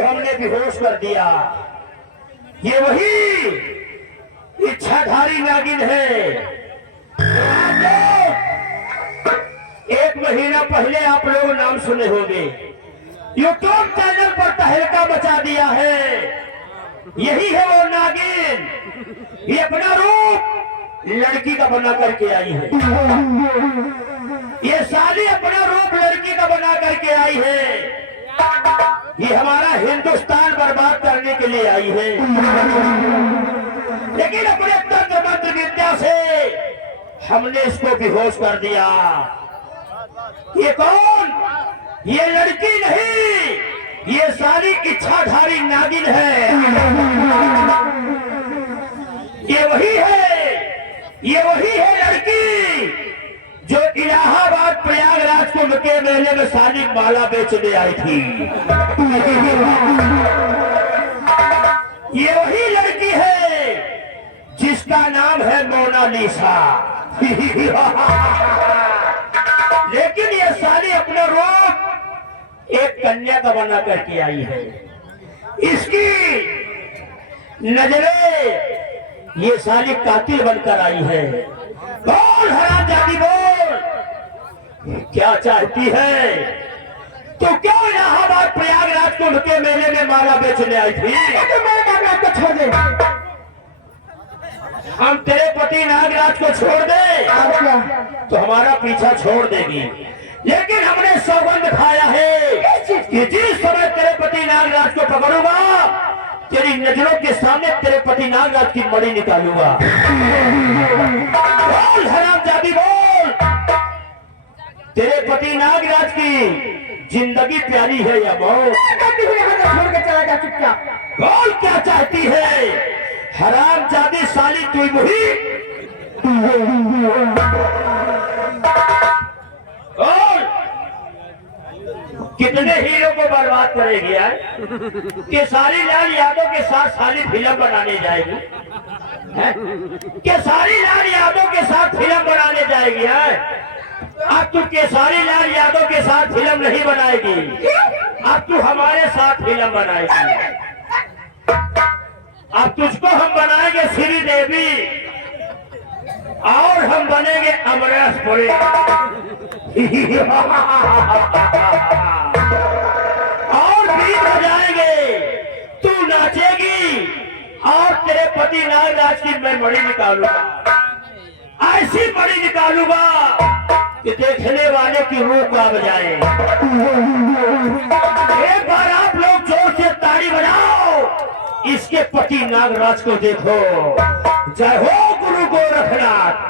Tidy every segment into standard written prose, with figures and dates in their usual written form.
हमने बेहोश कर दिया। ये वही इच्छाधारी नागिन है। एक महीना पहले आप लोग नाम सुने होंगे, यूट्यूब चैनल पर तहलका मचा दिया है। यही है वो नागिन। ये अपना रूप लड़की का बना करके आई है। ये साली अपना रूप लड़की का बना करके आई है। ये हमारा हिंदुस्तान बर्बाद करने के लिए आई है। लेकिन अपने तंत्र मंत्र विद्या से हमने इसको बेहोश कर दिया। ये कौन? ये लड़की नहीं, ये सारी इच्छाधारी नागिन है। ये वही है लड़की जो इलाहाबाद प्रयागराज कुंभ के मेले में साली माला बेचने आई थी। ये वही लड़की है जिसका नाम है मोनालिसा। लेकिन ये साली अपना रूप एक कन्या का बना करके आई है। इसकी नजरें ये साली कातिल बनकर आई है। बोल हरामजादी बोल, क्या चाहती है? तो क्यों इलाहाबाद प्रयागराज कुंभ के मेले में माला बेचने आई थी? तो छोड़ दे, हम तेरे पति नागराज को छोड़ दे तो हमारा पीछा छोड़ देगी। लेकिन हमने सौगंध खाया है कि जिस समय तेरे पति नागराज को पकड़ूंगा, तेरी नजरों के सामने तेरे पति नागराज की मणि निकालूंगा। बोल हरामजादी बोल, तेरे पति नागराज की जिंदगी प्यारी है या मौत? छोड़ के चला जा चुपचाप। बोल क्या चाहती है? हरामजादी साली तू मुही। बोल कितने हीरो को बर्बाद करेगी यार? केसारी लाल यादव के साथ साली फिल्म बनाने जाएगी। केसारी लाल यादव के साथ फिल्म बनाने जाएगी यार। अब तू केसारी लाल यादव के साथ फिल्म नहीं बनाएगी, अब तू हमारे साथ फिल्म बनाएगी। अब तुझको हम बनाएंगे श्रीदेवी और हम बनेंगे अमरेश पुरी। और गीत बजाएंगे, तू नाचेगी और तेरे पति नागराज की मैं मणि निकालूंगा। ऐसी मणि निकालूंगा कि देखने वाले की रूह कांप जाए। एक बार आप लोग जोर से ताली बजाओ, इसके पति नागराज को देखो। जय हो गुरु गोरखनाथ।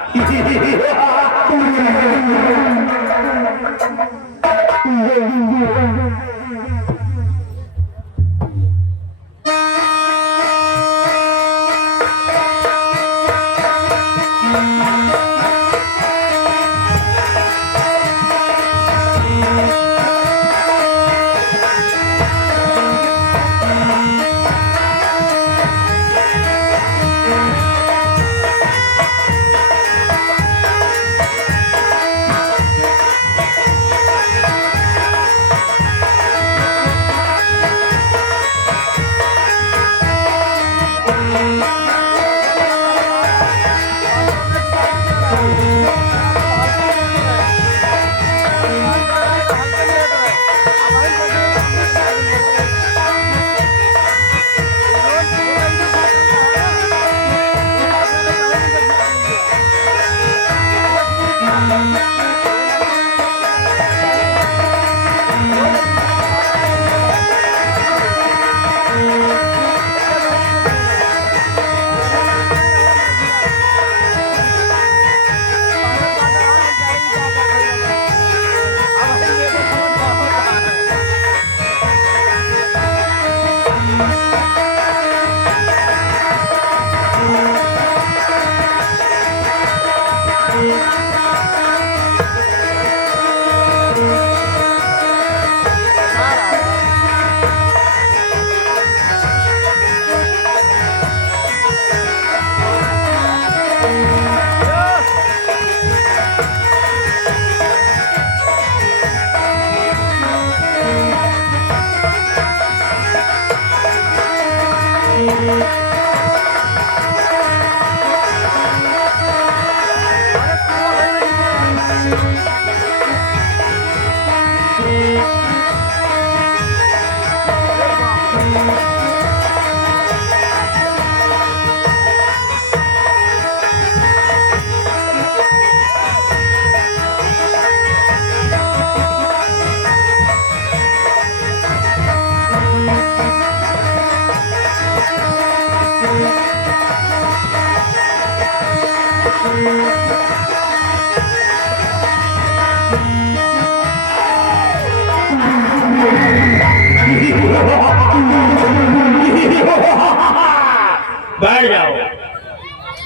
बैठ जाओ,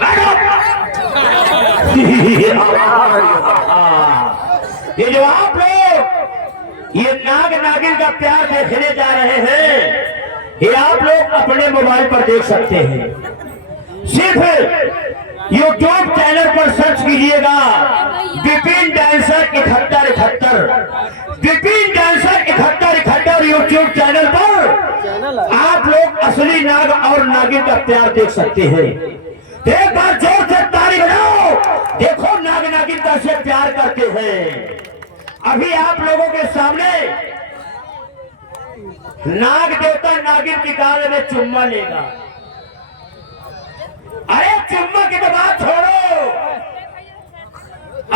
बैठो। ये जो आप लोग ये नाग नागिन का प्यार देखने जा रहे हैं, ये आप लोग अपने मोबाइल पर देख सकते हैं। सिर्फ यूट्यूब चैनल पर सर्च कीजिएगा विपिन डांसर 71, विपिन डांसर 71 यूट्यूब चैनल पर आप लोग असली नाग और नागिन का प्यार देख सकते हैं। एक बार जोर से ताली बजाओ, देखो नाग नागिन कैसे प्यार करते हैं। अभी आप लोगों के सामने नाग देवता नागिन की गाल में चुम्मा लेगा। अरे चुम्मा की तो बात छोड़ो,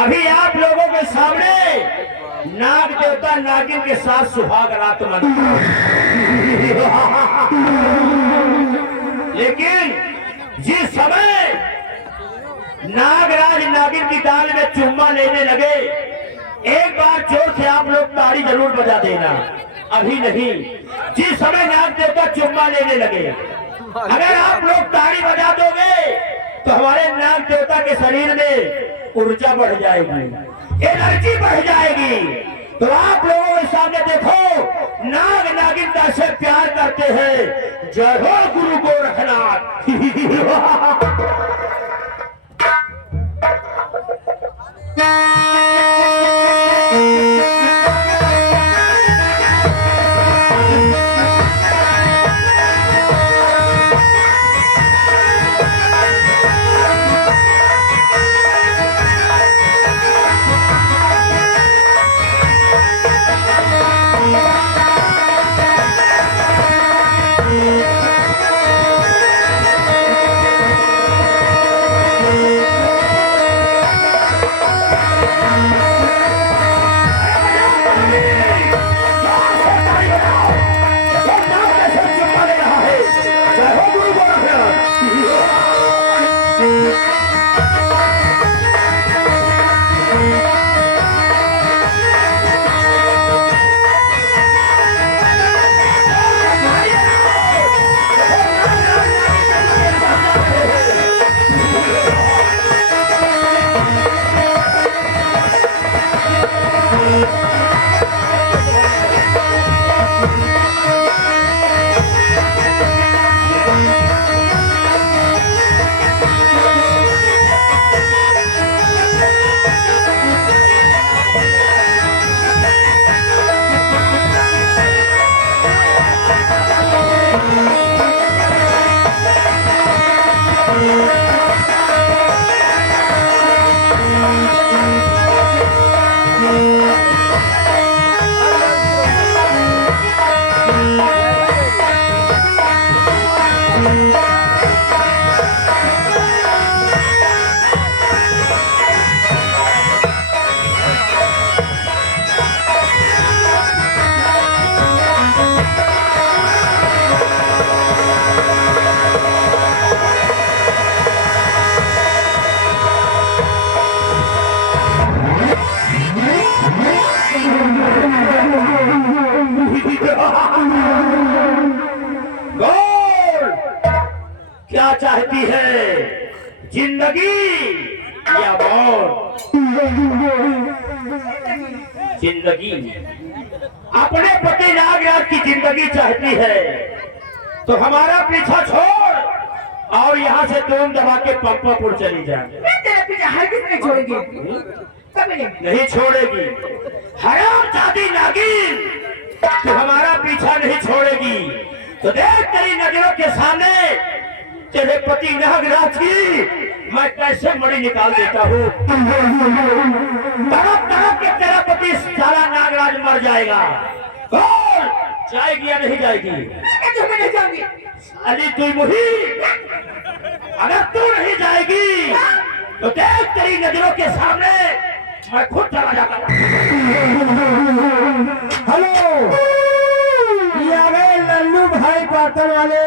अभी आप लोगों के सामने नाग देवता नागिन के साथ सुहाग रात मनाता। लेकिन जिस समय नागराज नागिन की गाल में चुम्मा लेने लगे, एक बार जोर से आप लोग ताली जरूर बजा देना। अभी नहीं, जिस समय नाग देवता चुम्मा लेने लगे, अगर आप लोग ताली बजा दोगे तो हमारे नाग देवता के शरीर में ऊर्जा बढ़ जाएगी, एनर्जी बढ़ जाएगी। तो आप लोगों के सामने देखो नाग नागिन कैसे प्यार करते हैं। जय हो गुरु गोरखनाथ। क्या चाहती है, जिंदगी या मौत? जिंदगी। अपने पति नागराज की जिंदगी चाहती है तो हमारा पीछा छोड़ और यहाँ से तुम दबा के पंपापुर चली जा। तेरा पीछा हरगिज नहीं छोड़ेगी, कभी नहीं छोड़ेगी। हराम जाती नागिन, तो हमारा पीछा नहीं छोड़ेगी। तो देख तेरी नजरों के सामने तेरे पति नागराज की मैं कैसे मणि निकाल देता हूँ। तड़प तड़प के तेरा पति साला नागराज मर जाएगा। और जाएगी या नहीं जाएगी? नहीं जाऊंगी। अली तू मुही, अगर तू नहीं जाएगी तो देख तेरी नजरों के सामने मैं खुद चला जाता। हेलो, ये आ गए लल्लू भाई पाटन वाले।